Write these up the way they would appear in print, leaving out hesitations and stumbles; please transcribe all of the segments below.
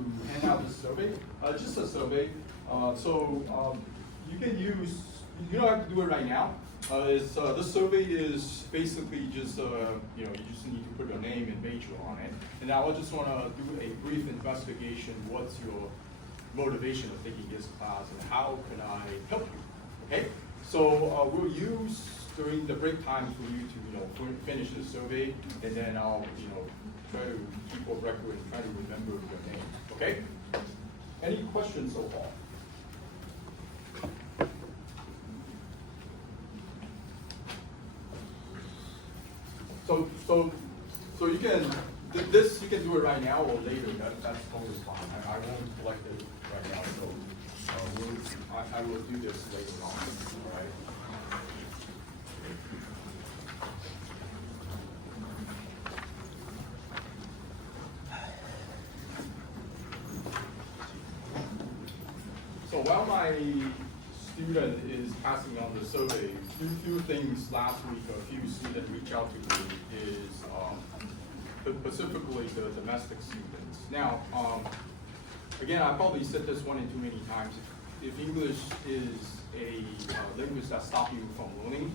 to hand out this survey. Just a survey. You can use, you don't have to do it right now. This survey is basically just, you just need to put your name and major on it. And now I just want to do a brief investigation. What's your motivation of taking this class and how can I help you? Okay? So we'll use during the break time for you to finish the survey, and then I'll try to keep a record and try to remember your name. Okay? Any questions so far? So you can you can do it right now or later. That's totally fine. I won't collect it right now. So I will do this later on. All right. So while my student is passing on the survey, few things last week, a few students reached out to me is specifically the domestic students. Now, again, I probably said this one and too many times. If English is a language that stops you from learning,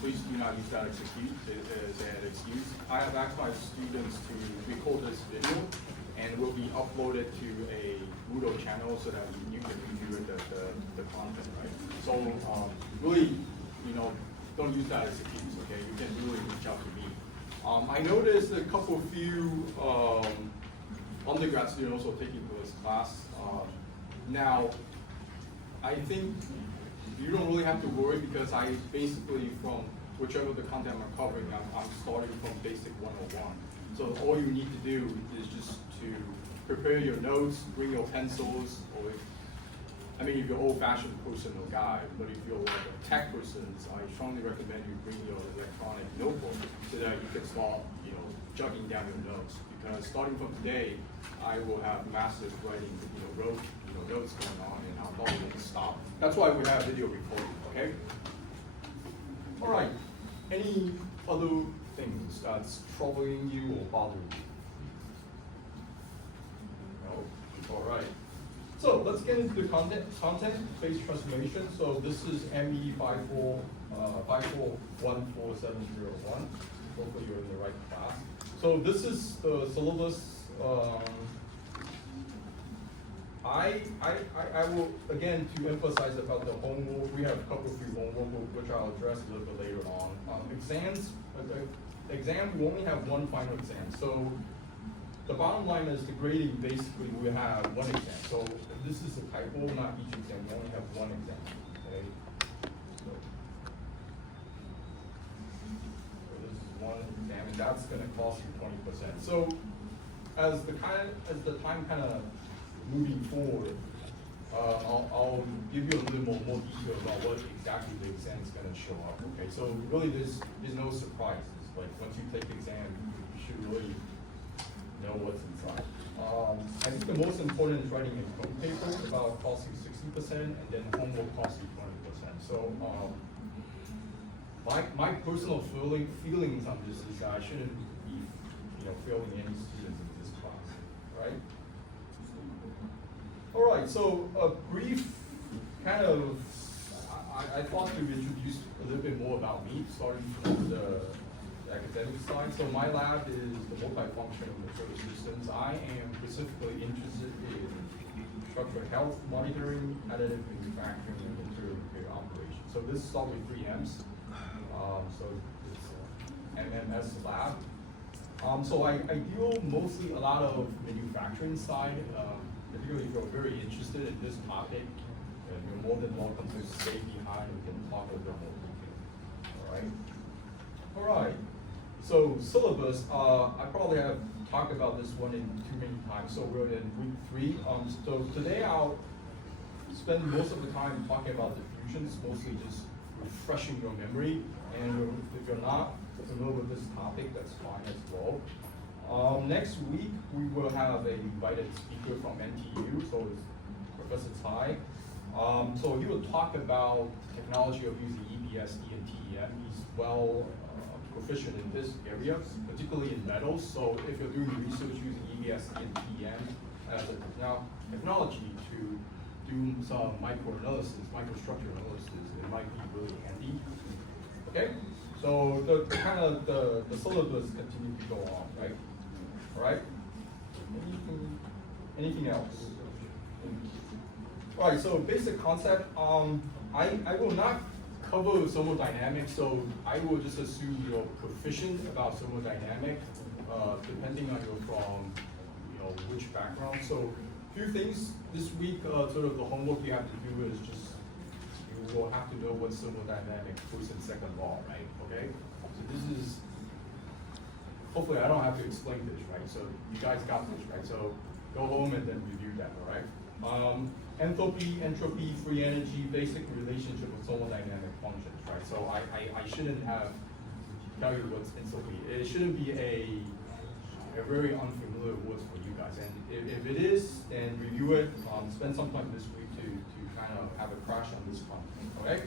please do not use that as an excuse. I have asked my students to record this video, and it will be uploaded to a Moodle channel so that you can review the content, right? So really, don't use that as an excuse, okay? You can really reach out to me. I noticed a few undergrad students also taking this class. Now, I think you don't really have to worry because I basically, from whichever the content I'm covering, I'm starting from basic 101. So all you need to do is just to prepare your notes, bring your pencils, or if you're old-fashioned person or guy, but if you're like a tech person, I strongly recommend you bring your electronic notebook so that you can start, jotting down your notes. Because starting from today, I will have massive writing, notes going on, and I'm not going to stop. That's why we have video recording, okay? All right. Any other things that's troubling you or bothering you? No? All right. So let's get into the content-based transformation. So this is ME 54 54144701. Hopefully you're in the right class. So this is the syllabus. I will, again, to emphasize about the homework, we have a couple of few homework, which I'll address a little bit later on. Exam, we only have one final exam. So the bottom line is the grading, basically, we have one exam. So this is a typo, not each exam. We only have one exam. Okay? So this is one exam, and that's going to cost you 20%. So as the time kind of moving forward, I'll give you a little more detail about what exactly the exam is going to show up. Okay, so really there's no surprises. Like once you take the exam, you should really know what's inside. I think the most important is writing a code paper, about costing 60%, and then homework costing 20%. So my personal feelings on this is that I shouldn't be failing any students in this class, right? All right, so a brief kind of, I thought to introduce a little bit more about me, starting from the academic side. So my lab is the multifunctional material systems. I am specifically interested in structural health monitoring, additive manufacturing, and material repair operations. So this starts with 3 M's. So it's MMS lab. So I deal mostly a lot of manufacturing side. Particularly if you're very interested in this topic, you're more than welcome to stay behind. We can talk a bit more detail. All right. All right. So syllabus, I probably have talked about this one in too many times. So we're in week 3. So today I'll spend most of the time talking about diffusions, mostly just refreshing your memory. And if you're not familiar with this topic, that's fine as well. Next week, we will have an invited speaker from NTU, so it's Professor Tsai. So he will talk about technology of using EBSD and TEM. He's well proficient in this area, particularly in metals. So if you're doing research using EBSD and TEM, has a technology to do some microstructure analysis, it might be really handy. Okay? So the syllabus continue to go on, right? All right? Anything else? All right, so basic concept. I will not cover thermodynamics, so I will just assume you're proficient about thermodynamics, depending on which background. So few things this week, sort of the homework you have to do is just, you will have to know what's thermodynamic first and second law, right? Okay? So this is, hopefully I don't have to explain this, right? So you guys got this, right? So go home and then review that, all right? Enthalpy, entropy, free energy, basic relationship of thermodynamic functions, right? So I shouldn't have tell you what's enthalpy. It shouldn't be a very unfamiliar word for you guys. And if it is, then review it. Spend some time this week to kind of have a crash on this content, okay?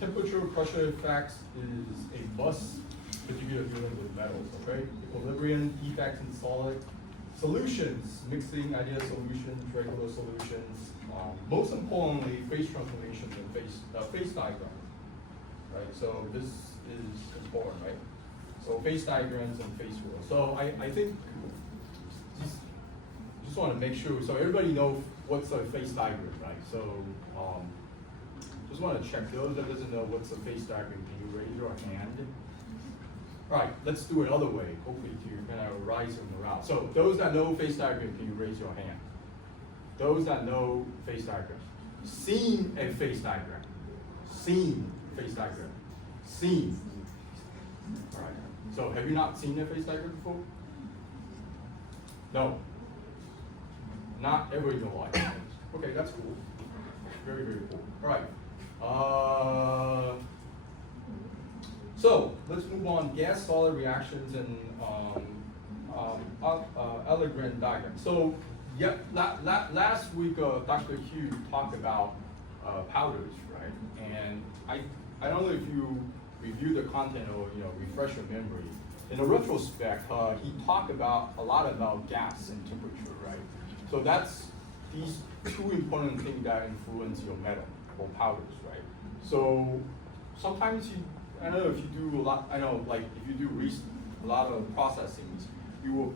Temperature, pressure effects is a must, particularly dealing with metals, okay? Equilibrium, defects in solid. Solutions, mixing ideal solutions, regular solutions. Most importantly, phase transformations and phase diagrams, right? So this is important, right? So phase diagrams and phase rules. So I think just want to make sure, so everybody knows what's a phase diagram, right? So just want to check, those that doesn't know what's a phase diagram, can you raise your hand? All right, let's do it other way, hopefully to kind of rise your morale. So those that know phase diagram, can you raise your hand? Those that know phase diagram. Seen a phase diagram. Seen phase diagram. Seen. All right, so have you not seen a phase diagram before? No. Not ever in your life. Okay, that's cool. Very, very cool. All right. So let's move on. Gas solid reactions and Allegren diagram. So yeah, last week Dr. Hugh talked about powders, right? And I don't know if you review the content or refresh your memory. In a retrospect, he talked a lot about gas and temperature, right? So that's these two important things that influence your metal or powders, right? So sometimes I don't know if you do a lot, like if you do a lot of processing, you will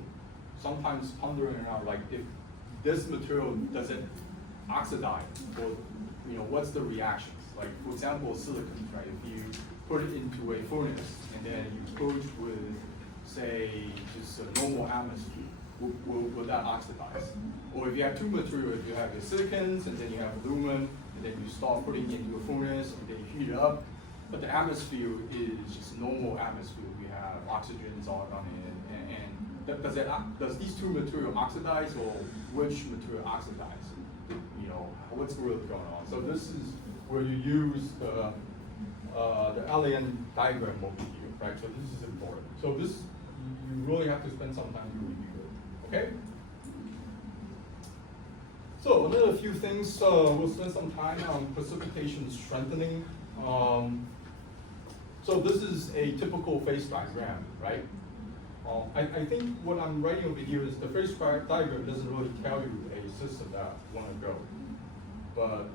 sometimes pondering around like if this material doesn't oxidize, or what's the reactions? Like for example, silicon, right? If you put it into a furnace and then you purge with, say, just a normal atmosphere, will that oxidize? Or if you have two materials, you have the silicons and then you have aluminum, and then you start putting it into a furnace and then you heat it up. But the atmosphere is just normal atmosphere. We have oxygens all on it, and does these two materials oxidize, or which material oxidize? What's really going on? So this is where you use the Allen diagram over here, right? So this is important. So this you really have to spend some time to review it. Okay. So another few things. We'll spend some time on precipitation strengthening. So this is a typical phase diagram, right? I think what I'm writing over here is the phase diagram doesn't really tell you a system that want to go, but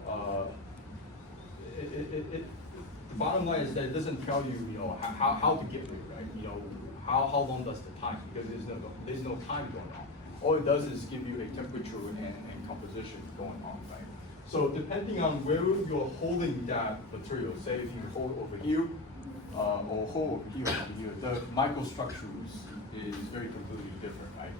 the bottom line is that it doesn't tell you, how to get there, right? How long does the time? Because there's no time going on. All it does is give you a temperature and composition going on, right? So depending on where you're holding that material, say if you hold over here, or hold over here, the microstructures is very completely different, right?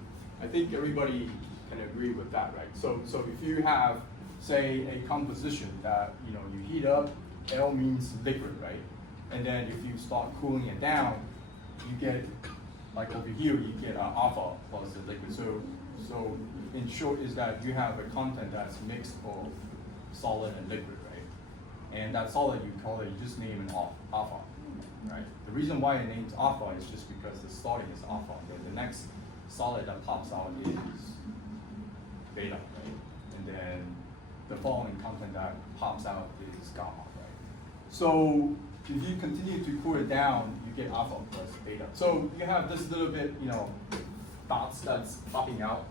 I think everybody can agree with that, right? So if you have, say, a composition that you heat up, L means liquid, right? And then if you start cooling it down, you get, like over here, you get alpha plus the liquid. So in short is that you have a content that's mixed of solid and liquid, right? And that solid, you call it, you just name it alpha, right? The reason why it names alpha is just because the starting is alpha. The next solid that pops out is beta, right? And then the following content that pops out is gamma, right? So if you continue to cool it down, you get alpha plus beta. So you have this little bit, dots that's popping out,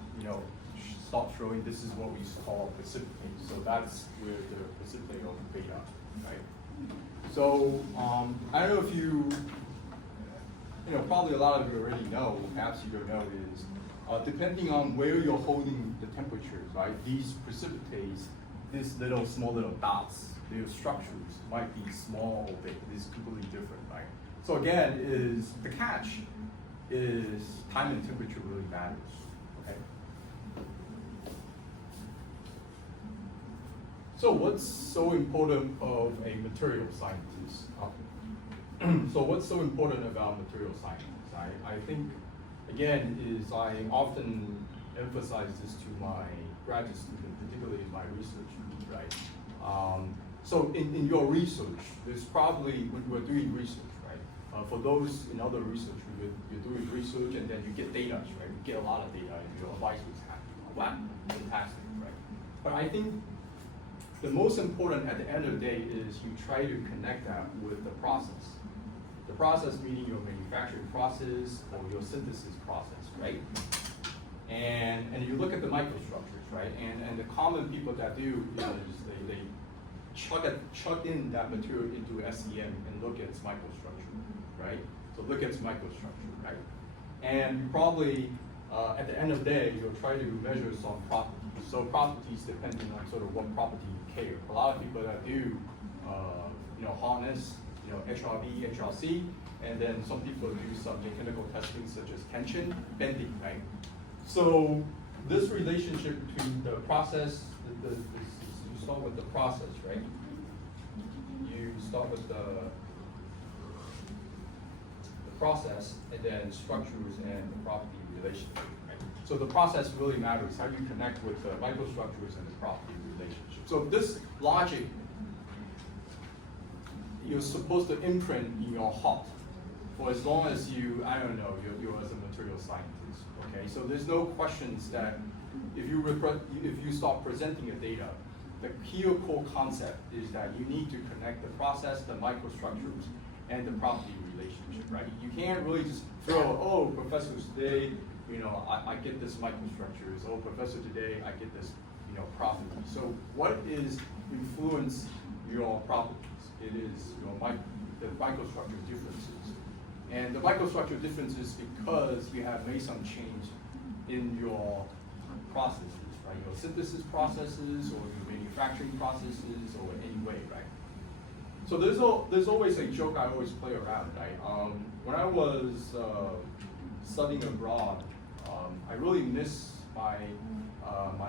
start showing, this is what we call precipitate. So that's where the precipitate of beta, right? So I don't know if you know, probably a lot of you already know, perhaps you don't know, is depending on where you're holding the temperatures, right? These precipitates, these small little dots, their structures might be small or big. This is completely different, right? So again, is the catch is time and temperature really matters, okay? So what's so important of a material scientist? So what's so important about material science? I think, again, is I often emphasize this to my graduate students, particularly in my research, right? So in your research, there's probably, when we're doing research, right? For those in other research, you're doing research and then you get data, right? You get a lot of data and your advisors happy. Wow, fantastic, right? But I think the most important at the end of the day is you try to connect that with the process. The process meaning your manufacturing process or your synthesis process, right? And you look at the microstructures, right? And the common people that do is they chuck in that material into SEM and look at its microstructure, right? So look at its microstructure, right? And you probably, at the end of the day, you'll try to measure some properties. So properties depending on sort of what property you care. A lot of people that do, hardness, HRV, HRC, and then some people do some mechanical testing such as tension, bending, right? So this relationship between the process, you start with the process, right? You start with the process and then structures and the property relationship, right? So the process really matters, how you connect with the microstructures and the property relationship. So this logic, you're supposed to imprint in your heart for as long as you're as a material scientist, okay? So there's no questions that if you start presenting a data, the key core concept is that you need to connect the process, the microstructures, and the property relationship, right? You can't really just throw, oh, professor today, I get this microstructures, oh, professor today, I get this, property. So what is influence your properties? It is the microstructure differences. And the microstructure differences because you have made some change in your processes, right? Your synthesis processes or your manufacturing processes or any way, right? So there's always a joke I always play around, right? When I was studying abroad, I really miss my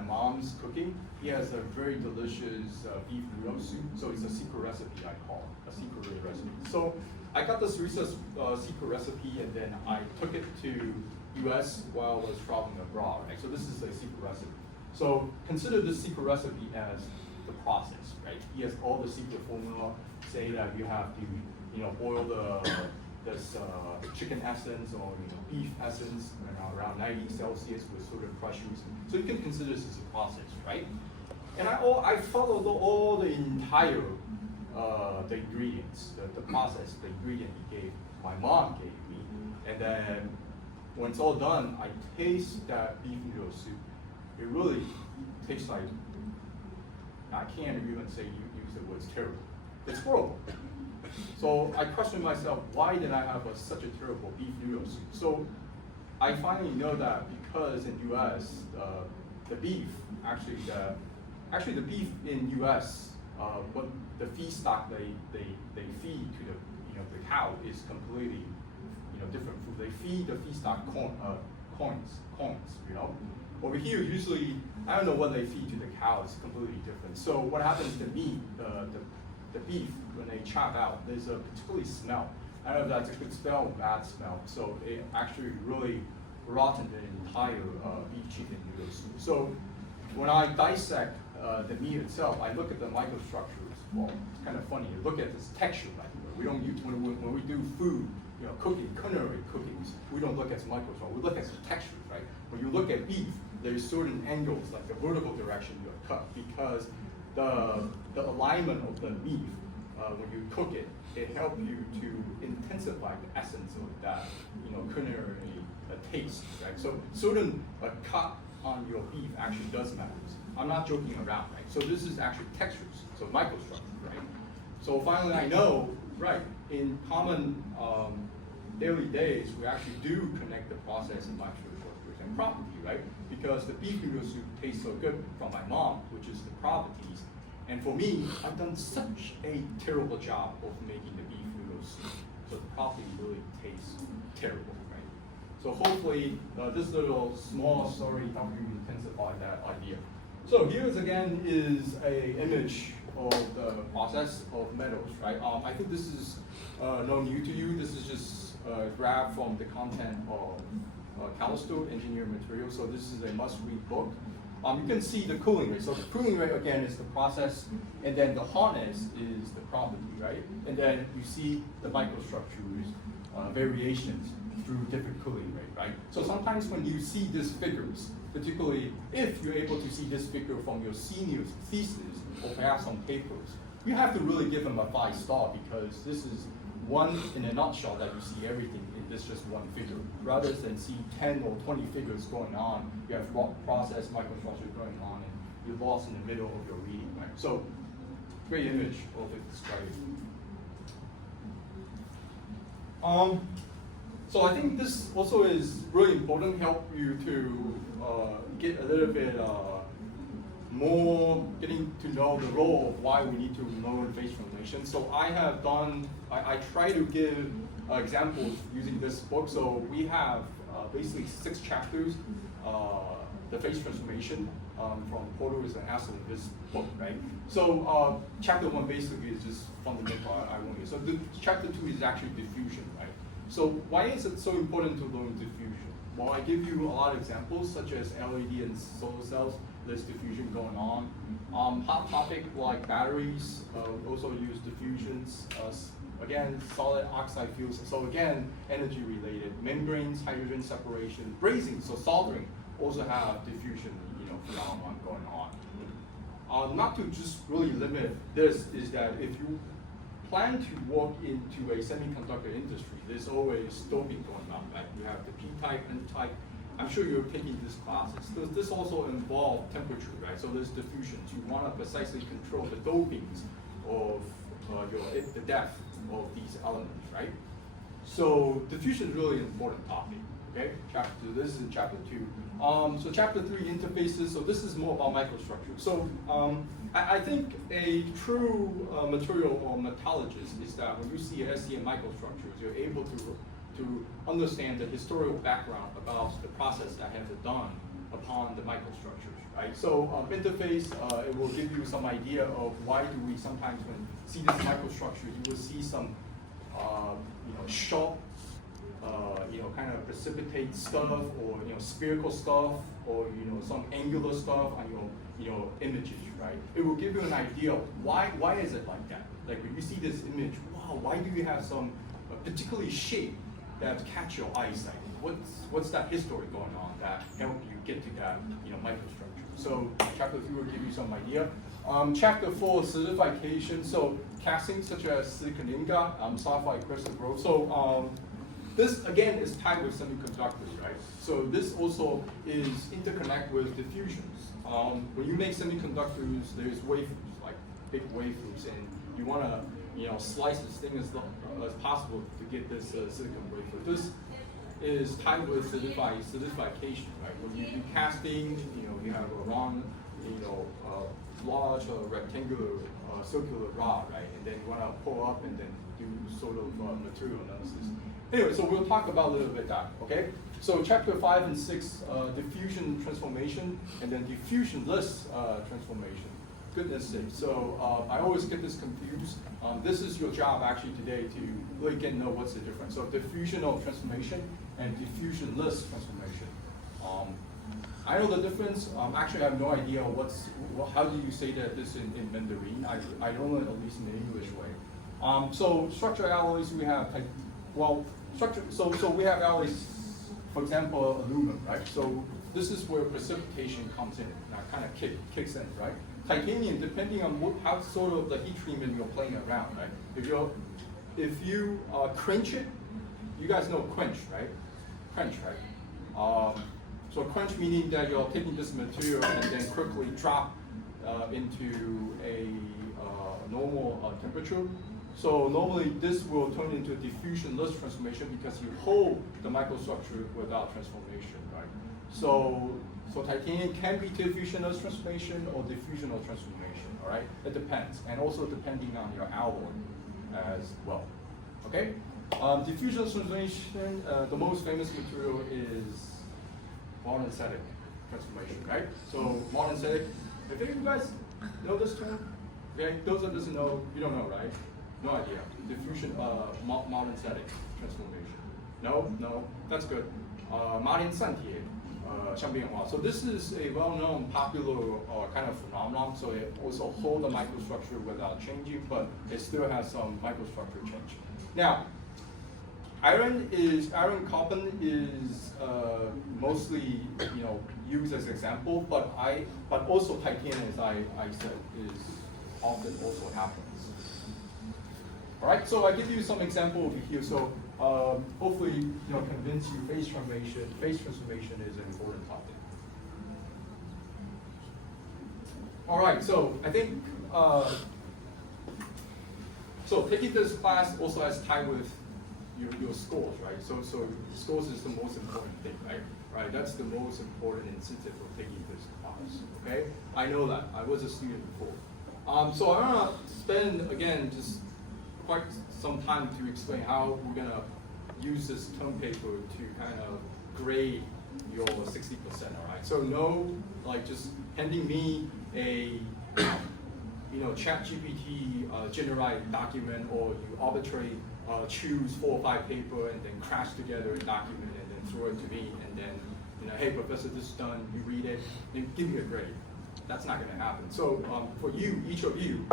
mom's cooking. He has a very delicious beef noodle soup. So it's a secret recipe, I call it, a secret recipe. So I got this secret recipe and then I took it to US while I was traveling abroad, right? So this is a secret recipe. So consider this secret recipe as the process, right? He has all the secret formula, say that you have to, boil this chicken essence or beef essence around 90 Celsius with sort of crushes. So you can consider this as a process, right? And I followed all the entire the ingredients, the process, the ingredient my mom gave me, and then when it's all done, I taste that beef noodle soup. It really tastes like, I can't even say use the words terrible. It's horrible. So I questioned myself, why did I have such a terrible beef noodle soup? So I finally know that because in US, the beef, actually the beef in US, what the feedstock they feed to the cow is completely different food. They feed the feedstock corns. Over here, usually, I don't know what they feed to the cow, it's completely different. So what happens to meat, the beef, when they chop out, there's a particular smell. I don't know if that's a good smell or bad smell. So it actually really rotten the entire beef chicken noodle soup. So when I dissect the meat itself, I look at the microstructures. Well, it's kind of funny. You look at this texture, right? We don't use, when we do food, cooking, culinary cookings, we don't look at the microstructure. We look at the textures, right? When you look at beef, there's certain angles, like the vertical direction you cut, because the alignment of the beef, when you cook it, it helps you to intensify the essence of that, culinary taste, right? So certain cut on your beef actually does matter. I'm not joking around, right? So this is actually textures, so microstructure, right? So finally I know, right, in common daily days, we actually do connect the process and microstructures and property, right? Because the beef noodle soup tastes so good from my mom, which is the properties. And for me, I've done such a terrible job of making the beef noodle soup. So the property really tastes terrible, right? So hopefully, this little small story helped you intensify that idea. So here's again is a image of the process of metals, right? I think this is no new to you. This is just grabbed from the content of Callisto Engineered Materials. So this is a must-read book. You can see the cooling rate. So the cooling rate again is the process, and then the hotness is the property, right? And then you see the microstructures variations through different cooling rate, right? So sometimes when you see these figures, particularly if you're able to see this figure from your senior's thesis or perhaps on papers, you have to really give them a 5-star because this is one in a nutshell that you see everything in this just one figure. Rather than see 10 or 20 figures going on, you have process, microstructure going on, and you're lost in the middle of your reading, right? So, great image of it describing. So I think this also is really important, help you to get a little bit more getting to know the role of why we need to learn phase translation. So I have done, I try to give examples using this book. So we have basically 6 chapters, the phase transformation from Porter's and Astle in this book, right? So chapter 1 basically is just fundamental, I won't get. So chapter 2 is actually diffusion, right? So why is it so important to learn diffusion? Well, I give you a lot of examples such as LED and solar cells. There's diffusion going on. Hot topic like batteries also use diffusions. Again, solid oxide fuels. So again, energy related. Membranes, hydrogen separation, brazing, so soldering also have diffusion, phenomenon going on. Not to just really limit this is that if you plan to walk into a semiconductor industry, there's always doping going on, right? You have the P-type, N-type. I'm sure you're taking these classes. This also involves temperature, right? So there's diffusions. You want to precisely control the dopings of the depth of these elements, right? So diffusion is really an important topic, okay? This is in chapter 2. So chapter 3, interfaces. So this is more about microstructure. So I think a true material or metallurgist is that when you see SCM microstructures, you're able to understand the historical background about the process that has been done upon the microstructures, right? So interface, it will give you some idea of why do we sometimes when see this microstructure, you will see some, sharp, kind of precipitate stuff or, spherical stuff or, some angular stuff on your images, right? It will give you an idea of why is it like that? Like when you see this image, wow, why do you have some particularly shape that catch your eyesight? What's that history going on that help you get to that, microstructure? So chapter 3 will give you some idea. Chapter 4, certification. So castings such as silicon ingot, sulfide crystal growth. So this again is tied with semiconductors, right? So this also is interconnect with diffusions. When you make semiconductors, there's wafers, like big wafers, and you want to slice this thing as possible to get this silicon wafer. This is tied with certification, right? When you do casting, you have a round, large rectangular circular rod, right? And then you want to pull up and then do sort of material analysis. Anyway, so we'll talk about a little bit that, okay? So chapter 5 and 6, diffusion transformation, and then diffusionless transformation. Goodness sake. So I always get this confused. This is your job actually today to really get to know what's the difference. So diffusional transformation and diffusionless transformation. I know the difference. Actually, I have no idea how do you say that this in Mandarin. I don't know at least in the English way. So structural alloys we have, so we have alloys, for example, aluminum, right? So this is where precipitation comes in, kind of kicks in, right? Titanium, depending on how sort of the heat treatment you're playing around, right? If you quench it, you guys know quench, right? Quench, right? So quench meaning that you're taking this material and then quickly drop into a normal temperature. So normally this will turn into a diffusionless transformation because you hold the microstructure without transformation, right? So titanium can be diffusionless transformation or diffusional transformation, all right? It depends, and also depending on your alloy as well, okay? Diffusional transformation, the most famous material is monothetic transformation, right? So monothetic, I think you guys know this term, okay? Those that doesn't know, you don't know, right? No idea. Diffusion, monothetic transformation. No, that's good. 马连散铁相变化. So this is a well-known, popular kind of phenomenon. So it also holds the microstructure without changing, but it still has some microstructure change. Now, iron carbon is mostly used as an example, but also titanium, as I said, is often also happens. All right, so I give you some example over here. So hopefully, convince you phase transformation is an important topic. All right, so I think so taking this class also has tied with your scores, right? So scores is the most important thing, right? Right, that's the most important incentive for taking this class. Okay, I know that. I was a student before. So I'm gonna spend again just quite some time to explain how we're gonna use this term paper to kind of grade your 60%, all right? So no, like just handing me a ChatGPT generate document, or you arbitrarily choose 4 or 5 paper and then crash together a document and then throw it to me and then, hey professor, this is done, you read it, and give me a grade. That's not gonna happen. So for you, each of you,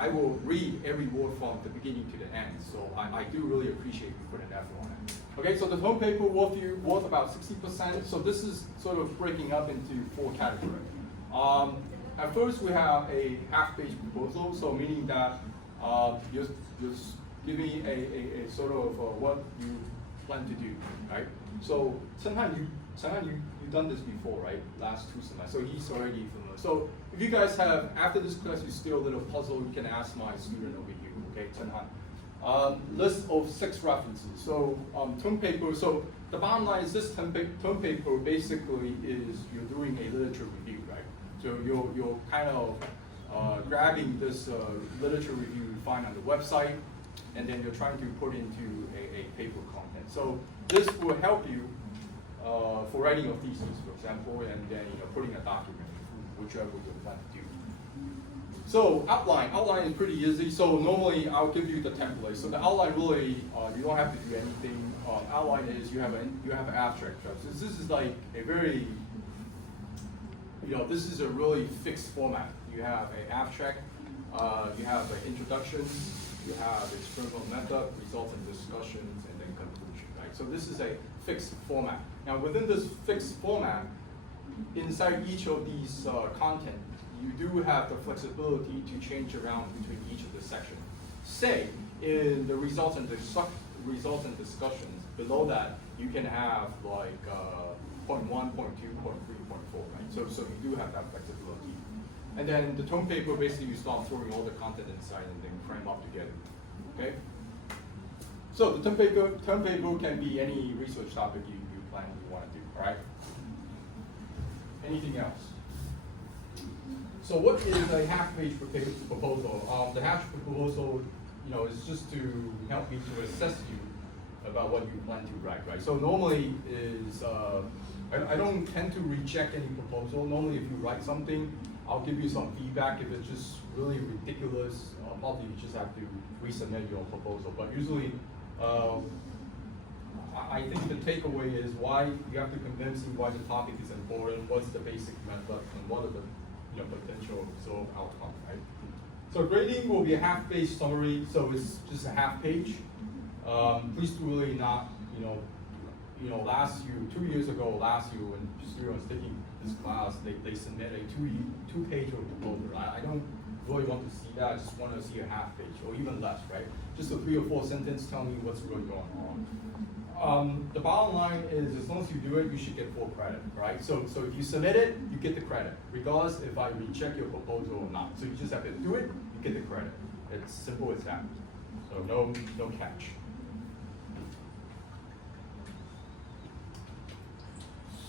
I will read every word from the beginning to the end. So I do really appreciate you putting effort on it. Okay, so the home paper worth about 60%. So this is sort of breaking up into 4 categories. At first, we have a half-page proposal. So meaning that just give me a sort of what you plan to do, right? So sometimes you've done this before, right? Last 2 semesters. So he's already familiar. So if you guys have, after this class, you're still a little puzzled, you can ask my student over here, okay, Chenhan. List of 6 references. So term paper, so the bottom line is this term paper basically is you're doing a literature review, right? So you're kind of grabbing this literature review you find on the website, and then you're trying to put into a paper content. So this will help you for writing your thesis, for example, and then putting a document, whichever you plan to do. So outline is pretty easy. So normally I'll give you the template. So the outline really you don't have to do anything. Outline is you have an abstract. So this is like a very this is a really fixed format. You have an abstract, you have an introduction, you have experimental method, results and discussions, and then conclusion. Right. So this is a fixed format. Now within this fixed format, inside each of these content, you do have the flexibility to change around between each of the sections. Say in the results and discussions, below that you can have like point 1, point 2, point 3, point 4, right? So you do have that flexibility. And then the term paper, basically you start throwing all the content inside and then cram up together, okay? So the term paper can be any research topic you plan you want to do, all right? Anything else? So what is a half-page proposal? The half-page proposal, is just to help me to assess you about what you plan to write, right? So normally is, I don't tend to reject any proposal. Normally if you write something, I'll give you some feedback. If it's just really ridiculous, probably you just have to resubmit your proposal. But usually, I think the takeaway is why you have to convince me why the topic is important, what's the basic method, and what are the potential sort of outcome, right? So grading will be a half-page summary, so it's just a half page. Please do really not, 2 years ago, last year when students taking this class, they submit a two-page proposal. I don't really want to see that. I just want to see a half page or even less, right? Just a 3 or 4 sentence telling me what's really going The bottom line is, as long as you do it, you should get full credit, right? So if you submit it, you get the credit, regardless if I reject your proposal or not. So you just have to do it, you get the credit. It's simple as that. So no catch.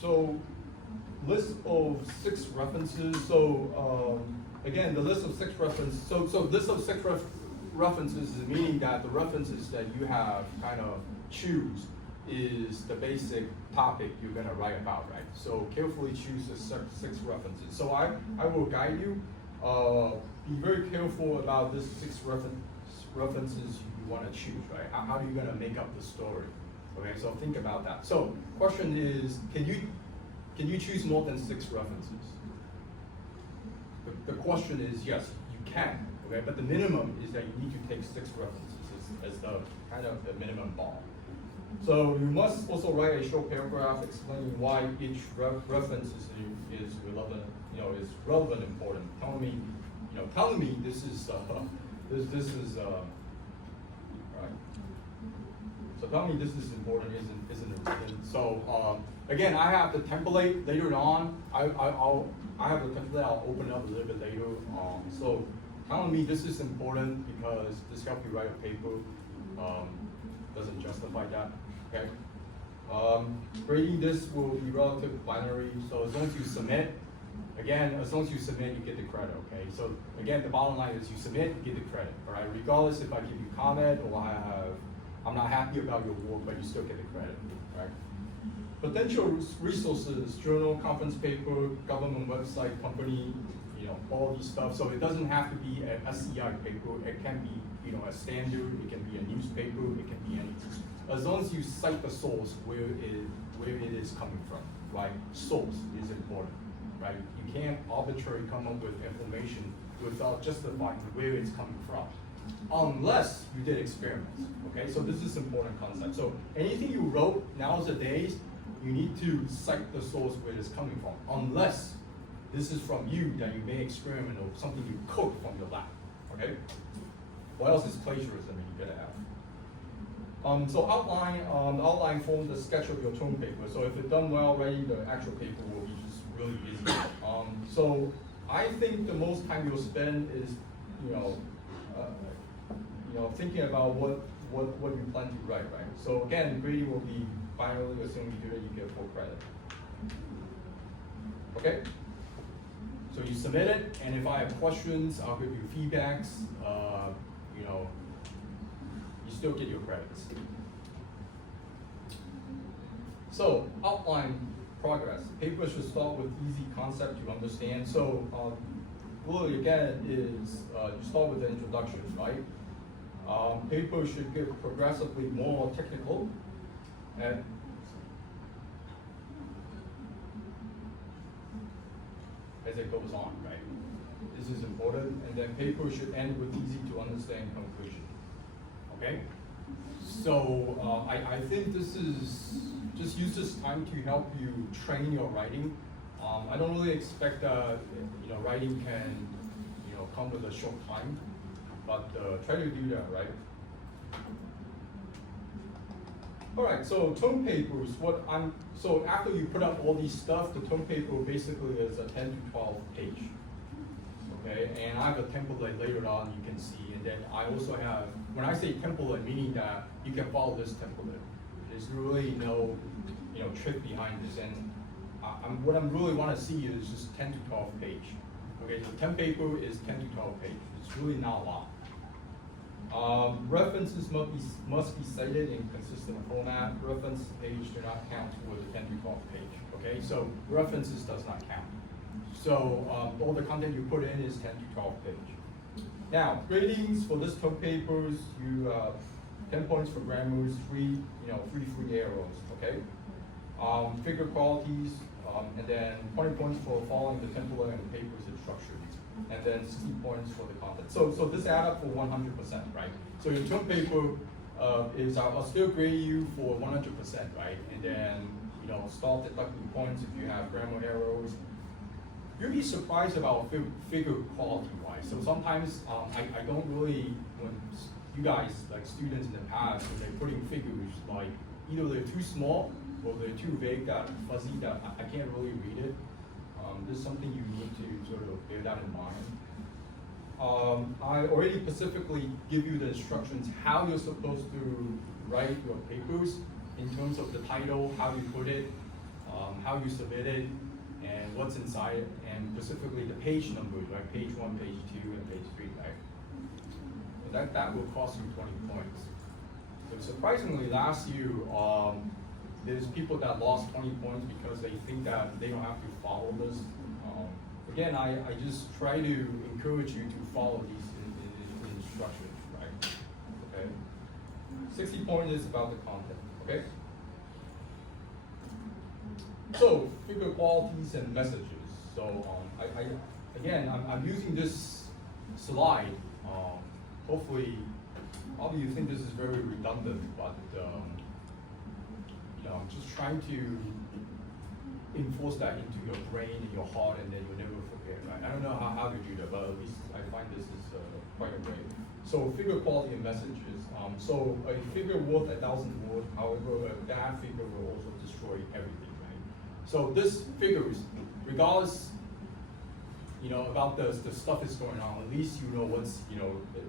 So list of 6 references. So again, the list of 6 references. So list of 6 references is meaning that the references that you have kind of choose is the basic topic you're gonna write about, right? So carefully choose the 6 references. So I will guide you. Be very careful about this 6 references you want to choose, right? How are you gonna make up the story? Okay, so think about that. So question is, can you choose more than 6 references? The question is yes, you can. Okay, but the minimum is that you need to take 6 references as the kind of the minimum bar. So you must also write a short paragraph explaining why each reference is relevant, is relevant, important. Telling me this is right. So telling me this is important isn't important. So again, I have the template later on. I have the template. I'll open it up a little bit later. So telling me this is important because this helps you write a paper. Doesn't justify that, okay? Grading this will be relative binary, so as long as you submit, again, as long as you submit, you get the credit, okay? So again, the bottom line is you submit, you get the credit, all right? Regardless if I give you comment or I'm not happy about your work, but you still get the credit, right? Potential resources, journal, conference paper, government website, company, all these stuff. So it doesn't have to be a SCI paper. It can be, a standard. It can be a newspaper. It can be anything. As long as you cite the source where it is coming from, right? Source is important, right? You can't arbitrarily come up with information without justifying where it's coming from, unless you did experiments. Okay, so this is an important concept. So anything you wrote nowadays, you need to cite the source where it's coming from, unless this is from you that you may experiment or something you cooked from your lab, okay? What else is plagiarism you gotta have? So outline, the outline forms the sketch of your term paper. So if it's done well, writing the actual paper will be just really easy. So I think the most time you'll spend is, thinking about what you plan to write, right? So again, grading will be binary, assuming you do it, you get full credit. Okay? So you submit it, and if I have questions, I'll give you feedbacks. You still get your credits. So outline progress. Paper should start with easy concept you understand. So really again is you start with the introduction, right? Paper should get progressively more technical. And as it goes on, right? This is important, and then paper should end with easy to understand conclusion. Okay? So I think this is, just use this time to help you train your writing. I don't really expect writing can come with a short time, but try to do that, right? All right, so term papers, so after you put up all these stuff, the term paper basically is a 10 to 12 page, okay? And I have a template later on you can see, and then I also have, when I say template, meaning that you can follow this template. There's really no, trick behind this, and what I really want to see is just 10 to 12 page. Okay, so temp paper is 10 to 12 page. It's really not a lot. References must be cited in consistent format. Reference page do not count toward the 10 to 12 page. Okay, so references does not count. So all the content you put in is 10 to 12 page. Now gradings for this term papers, you 10 points for grammars, free arrows. Okay, figure qualities, and then 20 points for following the template and the paper's instructions, and then 60 points for the content. So this add up for 100%, right? So your term paper I'll still grade you for 100%, right? And then start deducting points if you have grammar errors. You'll be surprised about figure quality wise. So sometimes I don't really, when you guys like students in the past, when they're putting figures like either they're too small or they're too vague, that fuzzy, that I can't really read it. This is something you need to sort of bear that in mind. I already specifically give you the instructions how you're supposed to write your papers in terms of the title, how you put it, how you submit it, and what's inside it, and specifically the page numbers, right? Page 1, page 2, and page 3, right? That will cost you 20 points. So surprisingly, last year, there's people that lost 20 points because they think that they don't have to follow this. Again, I just try to encourage you to follow these instructions, right? Okay. 60 points is about the content, okay? So, figure qualities and messages. So, I'm using this slide. Hopefully, probably you think this is very redundant, but I'm just trying to enforce that into your brain and your heart, and then you'll never forget, right? I don't know how to do that, but at least I find this is quite a way. So figure quality and messages. So a figure worth 1,000 words, however, a bad figure will also destroy everything, right? So this figure is, regardless, about the stuff that's going on, at least you know what's,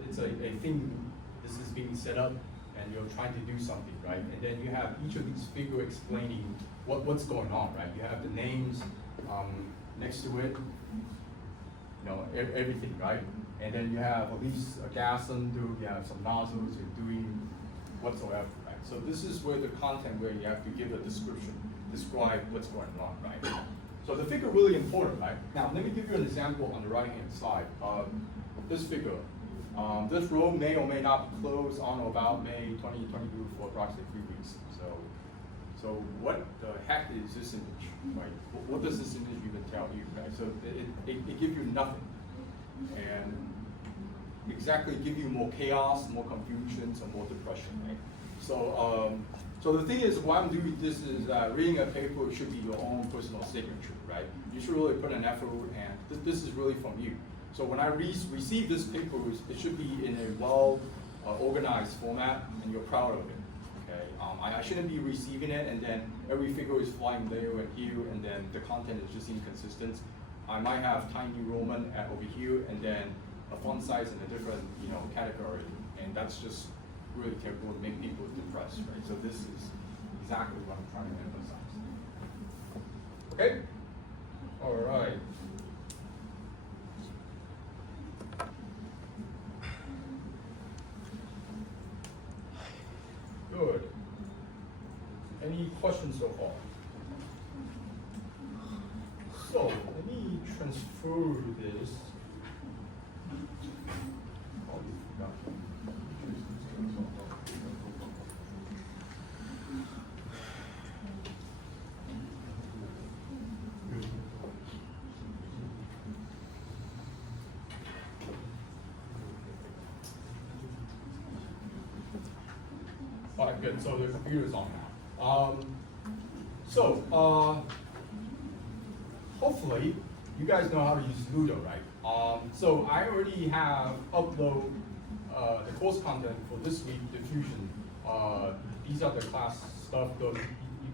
it's a thing, this is being set up, and you're trying to do something, right? And then you have each of these figures explaining what's going on, right? You have the names next to it, everything, right? And then you have at least a gas cylinder, you have some nozzles, you're doing whatsoever, right? So this is where the content where you have to give a description, describe what's going on, right? So the figure really important, right? Now let me give you an example on the right-hand side. This figure. This road may or may not close on or about May 2022 for approximately 3 weeks. So what the heck is this image, right? What does this image even tell you, right? So it gives you nothing, and exactly give you more chaos, more confusion, and more depression, right? So so the thing is, why I'm doing this is reading a paper should be your own personal signature, right? You should really put an effort, and this is really from you. So when I receive this paper, it should be in a well organized format, and you're proud of it. Okay, I shouldn't be receiving it, and then every figure is flying there and here, and then the content is just inconsistent. I might have tiny Roman over here, and then a font size in a different category, and that's just really terrible to make people depressed, right? So this is exactly what I'm trying to emphasize. Okay, all right. Good. Any questions so far? So let me transfer this. All right, good. So the computer's on now. Hopefully you guys know how to use Ludo, right? So I already have uploaded the course content for this week, diffusion. These are the class stuff. You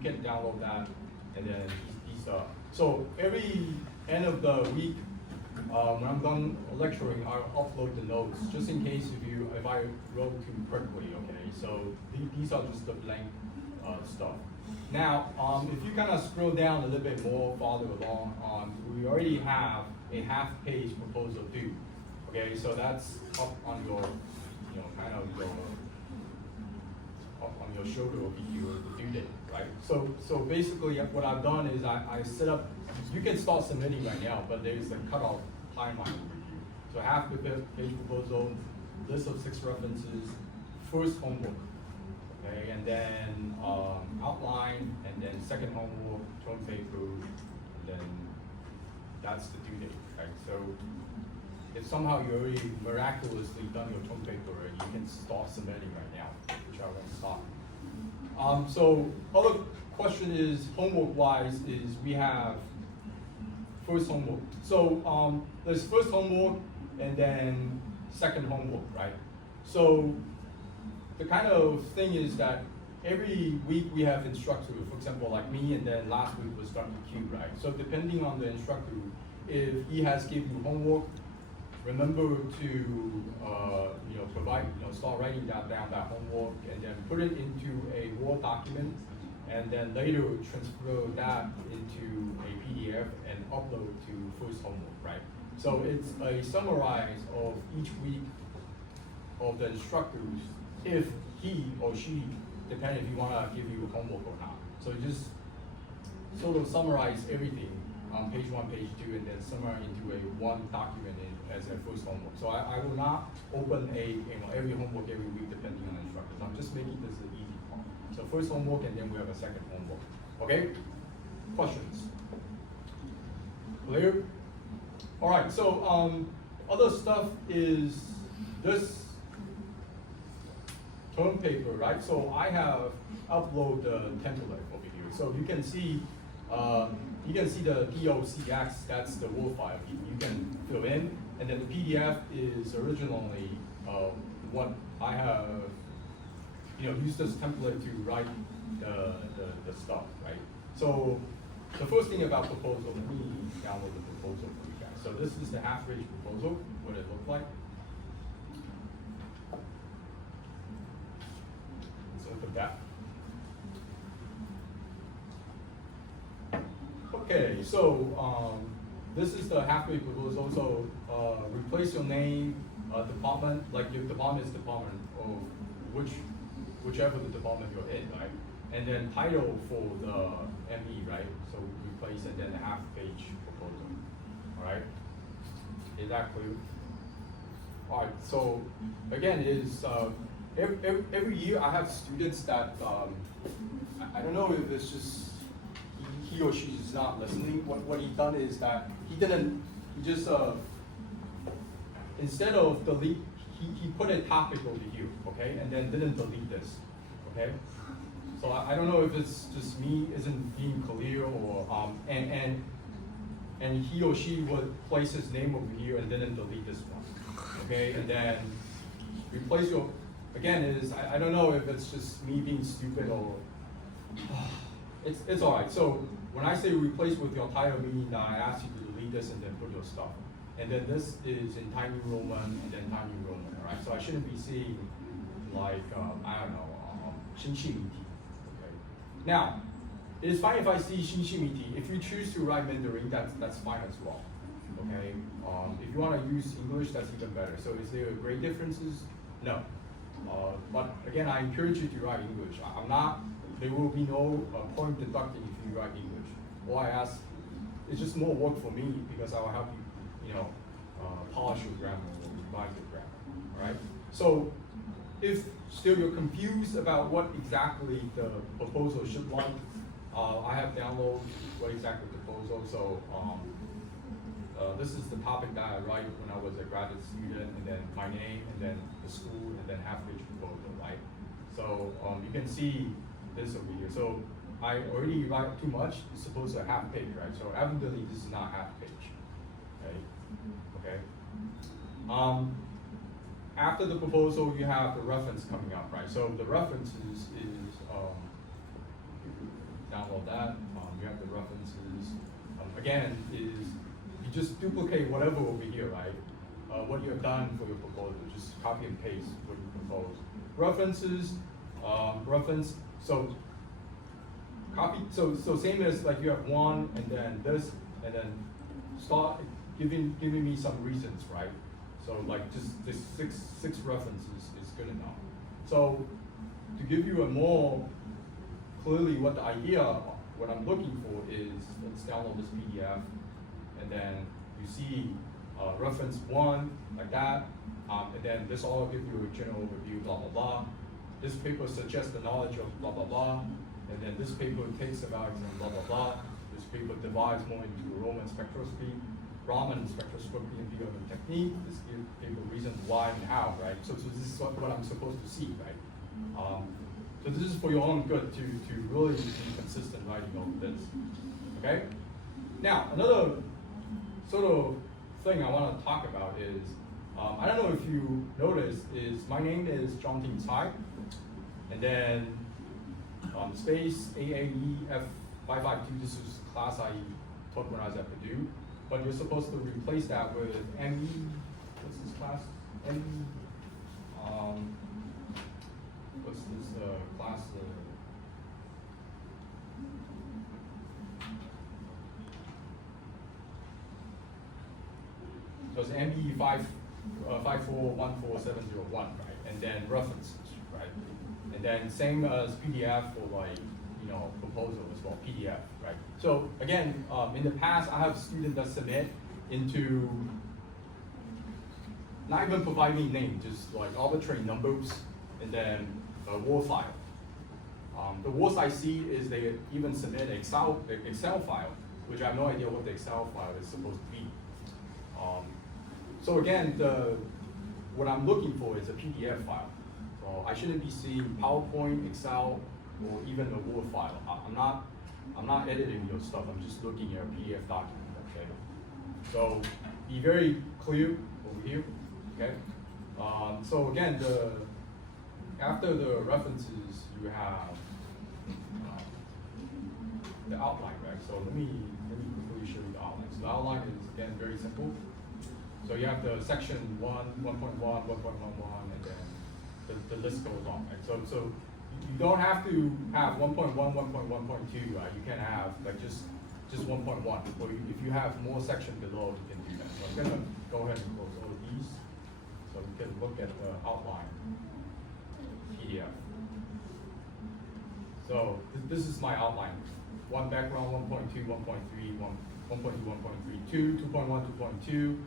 can download that, and then these are. So every end of the week, when I'm done lecturing, I'll upload the notes just in case if I wrote too quickly. Okay, so these are just the blank stuff. Now, if you kind of scroll down a little bit more farther along, we already have a half-page proposal due. Okay, so that's up on your, kind of your up on your shoulder over here, the due date, right? So basically, what I've done is I set up. You can start submitting right now, but there's a cutoff timeline review. So half the page proposal, list of 6 references, first homework, okay, and then outline, and then second homework, term paper, and then that's the due date, right? So if somehow you already miraculously done your term paper, you can start submitting right now, which I won't stop. So other question is, homework-wise, is we have first homework. So there's first homework and then second homework, right? So the kind of thing is that every week we have instructor, for example, like me, and then last week was Dr. Q, right? So depending on the instructor, if he has given you homework, remember to provide, start writing that down, that homework, and then put it into a Word document, and then later transfer that into a PDF and upload to first homework, right? So it's a summarize of each week of the instructors, if he or she, depending if you want to give you homework or not. So just sort of summarize everything on page 1, page 2, and then summarize into a one document as a first homework. So I will not open every homework every week depending on the instructors. I'm just making this an easy part. So first homework, and then we have a second homework. Okay? Questions? Clear? All right. So other stuff is this term paper, right? So I have upload the template over here. So you can see the DOCX, that's the Word file you can fill in, and then the PDF is originally what I have used this template to write the stuff, right? So the first thing about proposal, let me download the proposal for you guys. So this is the half-page proposal, what it looks like. Let's open that. Okay, so this is the halfway proposal. So replace your name, department, like your department is department, or whichever the department you're in, right? And then title for the ME, right? So replace and then a half-page proposal. All right, is that clear? All right. So again, is every year I have students that I don't know if it's just he or she is not listening. What he done is that he just instead of delete, he put a topic over here, okay, and then didn't delete this, okay. So I don't know if it's just me isn't being clear, or and he or she would place his name over here and didn't delete this one, okay, and then replace your, again, is I don't know if it's just me being stupid or it's all right. So when I say replace with your title, meaning that I ask you to delete this and then put your stuff, and then this is in tiny Roman and then tiny Roman, all right. So I shouldn't be seeing like I don't know, 新系谜题. Okay. Now, it is fine if I see 新系谜题. If you choose to write Mandarin, that's fine as well. Okay. If you want to use English, that's even better. So is there great differences? No. But again, I encourage you to write English. There will be no point deducting if you write English. All I ask, it's just more work for me because I will help you, polish your grammar or revise your grammar. All right. So if still you're confused about what exactly the proposal should like, I have downloaded what exactly the proposal. So this is the topic that I write when I was a graduate student, and then my name, and then the school, and then half-page proposal, right? So you can see this over here. So I already write too much. It's supposed to half page, right? So evidently this is not half page. Okay. After the proposal, you have the reference coming up, right? So the references is download that. You have the references. Again, is you just duplicate whatever over here, right? What you have done for your proposal, just copy and paste what you propose. References, reference. So copy. So same as like you have one, and then this, and then start giving me some reasons, right? So like just this six references is good enough. So to give you a more clearly what the idea, what I'm looking for is, let's download this PDF, and then you see reference one like that, and then this all give you a general overview, blah blah blah. This paper suggests the knowledge of blah blah blah, and then this paper takes about blah blah blah. This paper divides more into Raman spectroscopy, Raman spectroscopy and view technique. This gives paper reasons why and how, right? So this is what I'm supposed to see, right? So this is for your own good to really be consistent writing all of this. Okay? Now, another sort of thing I want to talk about is, I don't know if you noticed, is my name is John Ting Tsai, and then space AAEF552. This is class I took when I was at Purdue, but you're supposed to replace that with ME. What's this class? ME. What's this class? So it's ME 5414701, right? And then references, right? And then same as PDF for like, proposal as well, PDF, right? So again, in the past, I have students that submit into not even providing name, just like arbitrary numbers, and then a Word file. The worst I see is they even submit an Excel file, which I have no idea what the Excel file is supposed to be. So again, what I'm looking for is a PDF file. So I shouldn't be seeing PowerPoint, Excel, or even a Word file. I'm not editing your stuff. I'm just looking at a PDF document. Okay. So be very clear over here. Okay. So again, after the references, you have the outline, right? So let me quickly show you the outline. So the outline is again very simple. So you have the section 1, 1.1, 1.11, and then the list goes on, right? So you don't have to have 1.1, 1.1.2, right? You can have like just 1.1. Or if you have more section below, you can do that. So I'm gonna go ahead and close all of these, so we can look at the outline PDF. So this is my outline. One background, 1.2, 1.3, 1.2, 1.32, 2.1, 2.2.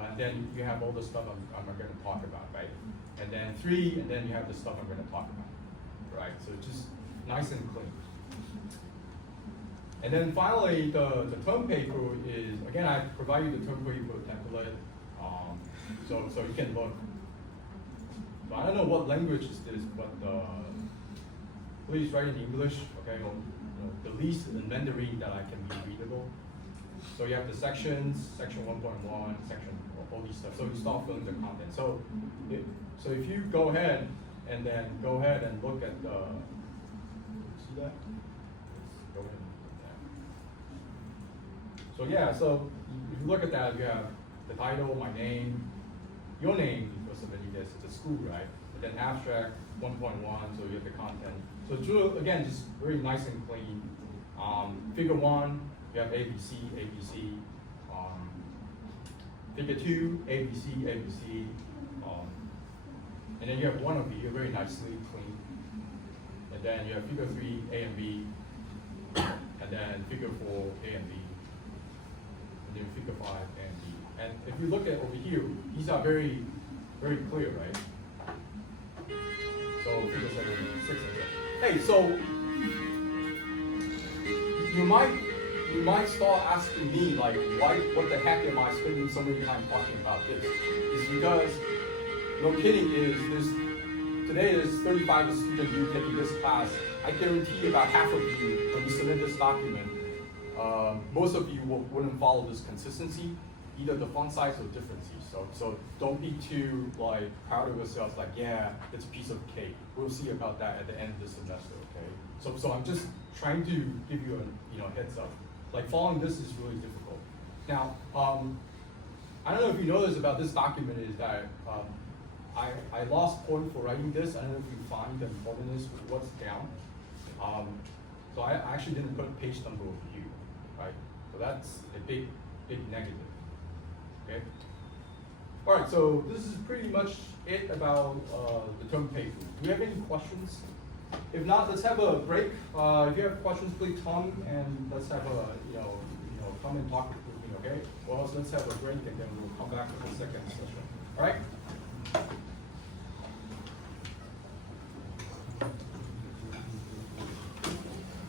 And then you have all the stuff I'm going to talk about, right? And then 3, and then you have the stuff I'm going to talk about, right? So just nice and clean. And then finally, the term paper is, again, I provide you the term paper template, so you can look. So I don't know what language is this, but please write in English, okay? Or, the least in Mandarin that I can be readable. So you have the sections, section 1.1, section, all these stuff. So you start filling the content. So if you go ahead and then look at the, see that? Let's go ahead and look at that. So yeah, so if you look at that, you have the title, my name, your name for submitting this, it's a school, right? And then abstract 1.1, so you have the content. So it's really, again, just very nice and clean. Figure 1, you have ABC, ABC. Figure 2, ABC, ABC. And then you have one of you, very nicely clean. And then you have figure 3, A and B. And then figure 4, A and B. And then figure 5, A and B. And if you look at over here, these are very, very clear, right? So figure 7, 6, and 7. Hey, so you might start asking me like, what the heck am I spending so many time talking about this? It's because, no kidding, today there's 35 students you taking this class. I guarantee about half of you, when you submit this document, most of you wouldn't follow this consistency, either the font size or differences. So don't be too like proud of yourselves, like, yeah, it's a piece of cake. We'll see about that at the end of the semester, okay? So I'm just trying to give you a heads up. Like following this is really difficult. Now, I don't know if you know this about this document is that I lost point for writing this. I don't know if you find the importance of what's down. So I actually didn't put a page number over here, right? So that's a big negative, okay? All right, so this is pretty much it about the term paper. Do you have any questions? If not, let's have a break. If you have questions, please come and let's have a come and talk with me, okay? Or else let's have a break and then we'll come back for the second session. All right?